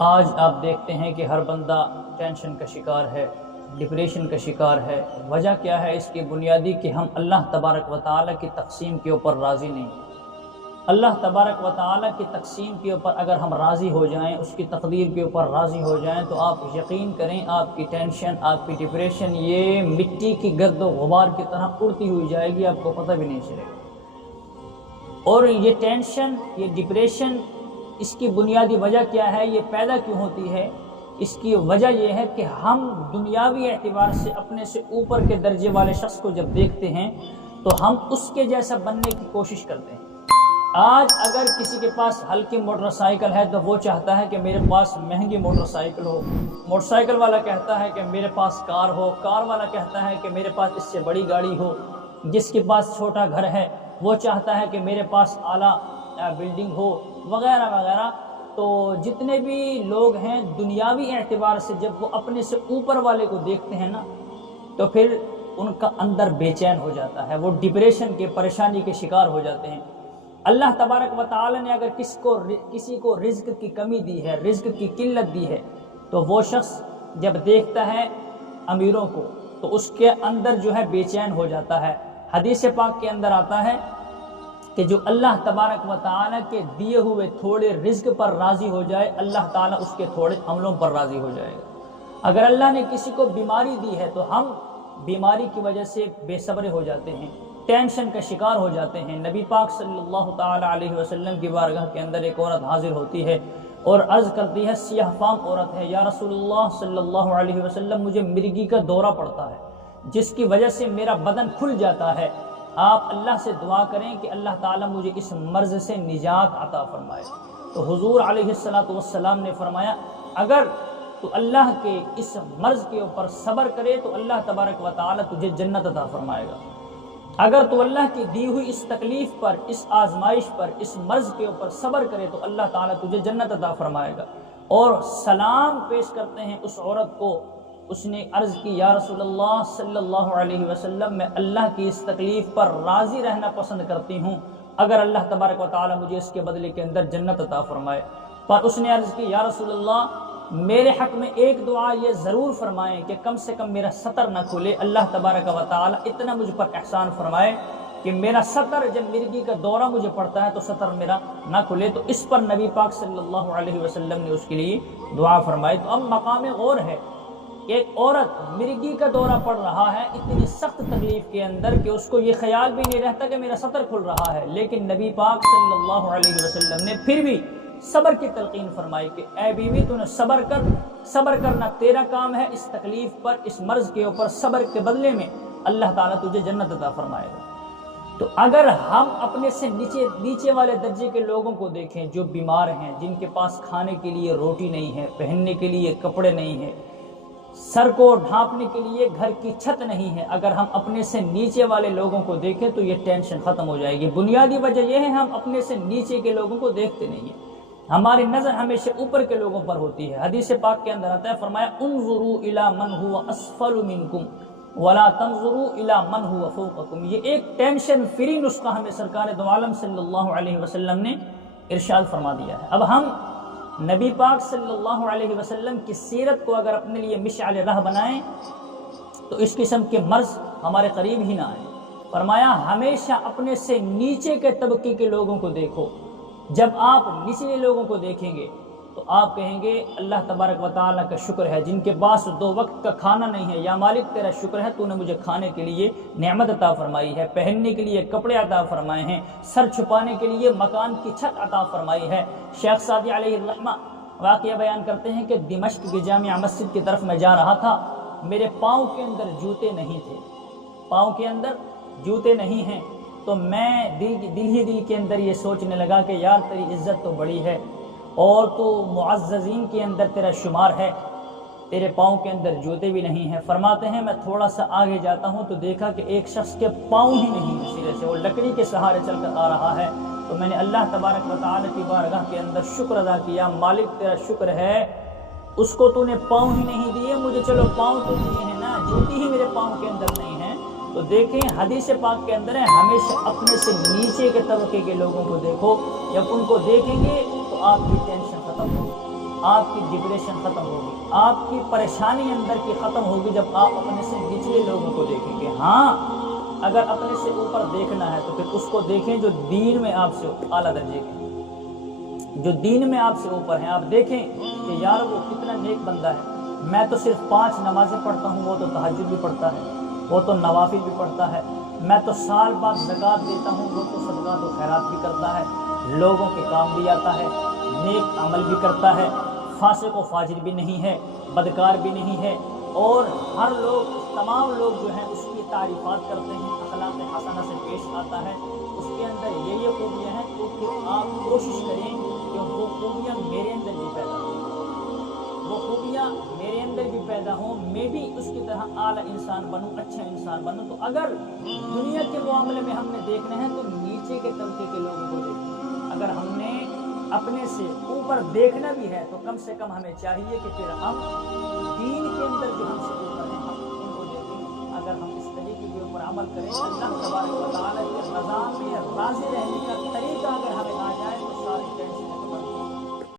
آج آپ دیکھتے ہیں کہ ہر بندہ ٹینشن کا شکار ہے، ڈپریشن کا شکار ہے۔ وجہ کیا ہے اس کی بنیادی کہ ہم اللہ تبارک و تعالیٰ کی تقسیم کے اوپر راضی نہیں۔ اللہ تبارک و تعالیٰ کی تقسیم کے اوپر اگر ہم راضی ہو جائیں، اس کی تقدیر کے اوپر راضی ہو جائیں، تو آپ یقین کریں آپ کی ٹینشن، آپ کی ڈپریشن یہ مٹی کی گرد و غبار کی طرح اڑتی ہوئی جائے گی، آپ کو پتہ بھی نہیں چلے گا۔ اور یہ ٹینشن، یہ ڈپریشن، اس کی بنیادی وجہ کیا ہے، یہ پیدا کیوں ہوتی ہے؟ اس کی وجہ یہ ہے کہ ہم دنیاوی اعتبار سے اپنے سے اوپر کے درجے والے شخص کو جب دیکھتے ہیں تو ہم اس کے جیسا بننے کی کوشش کرتے ہیں۔ آج اگر کسی کے پاس ہلکی موٹر سائیکل ہے تو وہ چاہتا ہے کہ میرے پاس مہنگی موٹر سائیکل ہو، موٹر سائیکل والا کہتا ہے کہ میرے پاس کار ہو، کار والا کہتا ہے کہ میرے پاس اس سے بڑی گاڑی ہو، جس کے پاس چھوٹا گھر ہے وہ چاہتا ہے کہ میرے پاس اعلیٰ بلڈنگ ہو، وغیرہ وغیرہ۔ تو جتنے بھی لوگ ہیں دنیاوی اعتبار سے جب وہ اپنے سے اوپر والے کو دیکھتے ہیں نا تو پھر ان کا اندر بے چین ہو جاتا ہے، وہ ڈپریشن کے، پریشانی کے شکار ہو جاتے ہیں۔ اللہ تبارک و تعالی نے اگر کسی کو رزق کی کمی دی ہے، رزق کی قلت دی ہے، تو وہ شخص جب دیکھتا ہے امیروں کو تو اس کے اندر جو ہے بے چین ہو جاتا ہے۔ حدیث پاک کے اندر آتا ہے کہ جو اللہ تبارک و تعالیٰ کے دیے ہوئے تھوڑے رزق پر راضی ہو جائے، اللہ تعالیٰ اس کے تھوڑے عملوں پر راضی ہو جائے گا۔ اگر اللہ نے کسی کو بیماری دی ہے تو ہم بیماری کی وجہ سے بے صبر ہو جاتے ہیں، ٹینشن کا شکار ہو جاتے ہیں۔ نبی پاک صلی اللہ تعالیٰ علیہ وسلم کی بارگاہ کے اندر ایک عورت حاضر ہوتی ہے اور عرض کرتی ہے، سیاہ فام عورت ہے، یا رسول اللہ صلی اللہ علیہ وسلم مجھے مرگی کا دورہ پڑتا ہے جس کی وجہ سے میرا بدن کھل جاتا ہے، آپ اللہ سے دعا کریں کہ اللہ تعالیٰ مجھے اس مرض سے نجات عطا فرمائے۔ تو حضور علیہ السلام نے فرمایا اگر تو اللہ کے اس مرض کے اوپر صبر کرے تو اللہ تبارک و تعالیٰ تجھے جنت عطا فرمائے گا۔ اگر تو اللہ کی دی ہوئی اس تکلیف پر، اس آزمائش پر، اس مرض کے اوپر صبر کرے تو اللہ تعالیٰ تجھے جنت عطا فرمائے گا۔ اور سلام پیش کرتے ہیں اس عورت کو، اس نے عرض کی، یا رسول اللہ صلی اللہ علیہ وسلم میں اللہ کی اس تکلیف پر راضی رہنا پسند کرتی ہوں اگر اللہ تبارک و تعالیٰ مجھے اس کے بدلے کے اندر جنت عطا فرمائے۔ پر اس نے عرض کی، یا رسول اللہ میرے حق میں ایک دعا یہ ضرور فرمائیں کہ کم سے کم میرا سطر نہ کھلے، اللہ تبارک و تعالیٰ اتنا مجھ پر احسان فرمائے کہ میرا سطر، جب مرگی کا دورہ مجھے پڑتا ہے تو سطر میرا نہ کھلے۔ تو اس پر نبی پاک صلی اللہ علیہ وسلم نے اس کے لیے دعا فرمائی۔ تو اب مقام غور ہے، ایک عورت مرگی کا دورہ پڑ رہا ہے اتنی سخت تکلیف کے اندر کہ اس کو یہ خیال بھی نہیں رہتا کہ میرا سطر کھل رہا ہے، لیکن نبی پاک صلی اللہ علیہ وسلم نے پھر بھی صبر کی تلقین فرمائی کہ اے بیوی تو نے صبر کر، صبر کرنا تیرا کام ہے، اس تکلیف پر، اس مرض کے اوپر صبر کے بدلے میں اللہ تعالیٰ تجھے جنت عطا فرمائے گا۔ تو اگر ہم اپنے سے نیچے والے درجے کے لوگوں کو دیکھیں جو بیمار ہیں، جن کے پاس کھانے کے لیے روٹی نہیں ہے، پہننے کے لیے کپڑے نہیں ہیں، سر کو ڈھانپنے کے لیے گھر کی چھت نہیں ہے، اگر ہم اپنے سے نیچے والے لوگوں کو دیکھیں تو یہ ٹینشن ختم ہو جائے گی۔ بنیادی وجہ یہ ہے ہم اپنے سے نیچے کے لوگوں کو دیکھتے نہیں ہیں، ہماری نظر ہمیشہ اوپر کے لوگوں پر ہوتی ہے۔ حدیث پاک کے اندر آتا ہے، فرمایا انظروا الی من هو اسفل منکم ولا تنظروا الی من هو فوقکم۔ یہ ایک ٹینشن فری نسخہ ہمیں سرکار دو عالم صلی اللہ علیہ وسلم نے ارشاد فرما دیا ہے۔ اب ہم نبی پاک صلی اللہ علیہ وسلم کی سیرت کو اگر اپنے لیے مشعل راہ بنائیں تو اس قسم کے مرض ہمارے قریب ہی نہ آئیں۔ فرمایا ہمیشہ اپنے سے نیچے کے طبقے کے لوگوں کو دیکھو، جب آپ نچلے لوگوں کو دیکھیں گے تو آپ کہیں گے اللہ تبارک و تعالیٰ کا شکر ہے جن کے پاس 2 وقت کا کھانا نہیں ہے، یا مالک تیرا شکر ہے تو نے مجھے کھانے کے لیے نعمت عطا فرمائی ہے، پہننے کے لیے کپڑے عطا فرمائے ہیں، سر چھپانے کے لیے مکان کی چھت عطا فرمائی ہے۔ شیخ سعدی علیہ الرحمہ واقعہ بیان کرتے ہیں کہ دمشق کی جامع مسجد کی طرف میں جا رہا تھا، میرے پاؤں کے اندر جوتے نہیں تھے، پاؤں کے اندر جوتے نہیں ہیں، تو میں دل کے اندر یہ سوچنے لگا کہ یار تیری عزت تو بڑی ہے اور تو معززین کے اندر تیرا شمار ہے، تیرے پاؤں کے اندر جوتے بھی نہیں ہیں۔ فرماتے ہیں میں تھوڑا سا آگے جاتا ہوں تو دیکھا کہ ایک شخص کے پاؤں ہی نہیں ہیں سرے سے، وہ لکڑی کے سہارے چل کر آ رہا ہے۔ تو میں نے اللہ تبارک و تعالیٰ کی بارگاہ کے اندر شکر ادا کیا، مالک تیرا شکر ہے، اس کو تو نے پاؤں ہی نہیں دیے، مجھے چلو پاؤں تو دیے ہیں نا، جوتی ہی میرے پاؤں کے اندر نہیں ہیں۔ تو دیکھیں حدیث پاک کے اندر ہے ہمیشہ اپنے سے نیچے کے طبقے کے لوگوں کو دیکھو، جب ان کو دیکھیں گے تو آپ کی ٹینشن ختم ہوگی، آپ کی ڈپریشن ختم ہوگی، آپ کی پریشانی اندر کی ختم ہوگی جب آپ اپنے سے نچلے لوگوں کو دیکھیں گے۔ ہاں اگر اپنے سے اوپر دیکھنا ہے تو پھر اس کو دیکھیں جو دین میں آپ سے اعلیٰ درجے کے ہیں، جو دین میں آپ سے اوپر ہیں۔ آپ دیکھیں کہ یار وہ کتنا نیک بندہ ہے، میں تو صرف 5 نمازیں پڑھتا ہوں، وہ تو تہجد بھی پڑھتا ہے، وہ تو نوافل بھی پڑھتا ہے، میں تو سال بعد زکوٰۃ دیتا ہوں، وہ تو صدقات و خیرات بھی کرتا ہے، لوگوں کے کام بھی آتا ہے، نیک عمل بھی کرتا ہے، فاسق و فاجر بھی نہیں ہے، بدکار بھی نہیں ہے، اور ہر لوگ تمام لوگ جو ہیں اس کی تعریفات کرتے ہیں، اخلاق حسنہ سے پیش آتا ہے، اس کے اندر یہ خوبیاں ہیں۔ تو پھر آپ کوشش کریں کہ وہ خوبیاں میرے اندر بھی پیدا ہوں، وہ خوبیاں میرے اندر بھی پیدا ہوں، میں بھی اس کی طرح اعلیٰ انسان بنوں، اچھا انسان بنوں۔ تو اگر دنیا کے معاملے میں ہم نے دیکھنا ہے تو نیچے کے طبقے کے لوگوں کو دیکھیں، اگر ہم نے اپنے سے اوپر دیکھنا بھی ہے تو کم سے کم ہمیں چاہیے کہ پھر ہم دین کے اندر جو ہم سے اوپر ہیں ہم ان کو دیکھیں۔ اگر ہم اس طریقے کے اوپر عمل کریں، اللہ تبارک و تعالیٰ کی رضا میں راضی